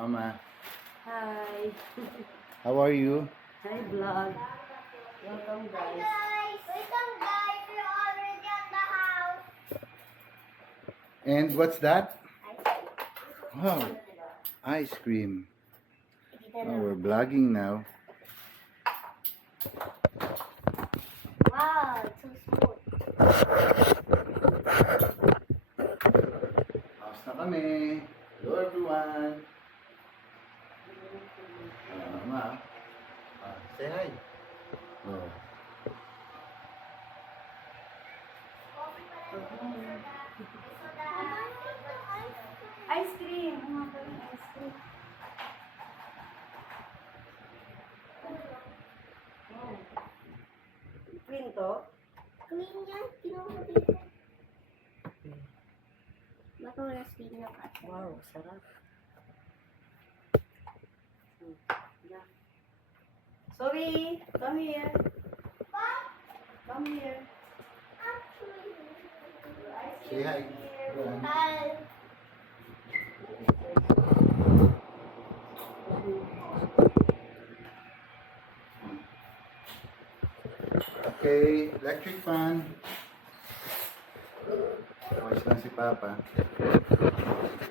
Mama, Hi. how are you? Hi, vlog. Welcome, guys. Welcome guys, we're already at the house. And what's that? Wow, ice cream. Oh, we're vlogging now. Wow, it's so smooth. House na kami. Hello everyone. Mama, say hi. Oh. Ice cream. Mga pala ice cream. Oh. Clean to? Clean yan, kinuha ko dito. Baka wala speed na cut. Wow, sarap. Yeah. Sorry, come here. Come here. Say hi. Everyone. Hi. Okay, electric fan. Ayos lang si Papa.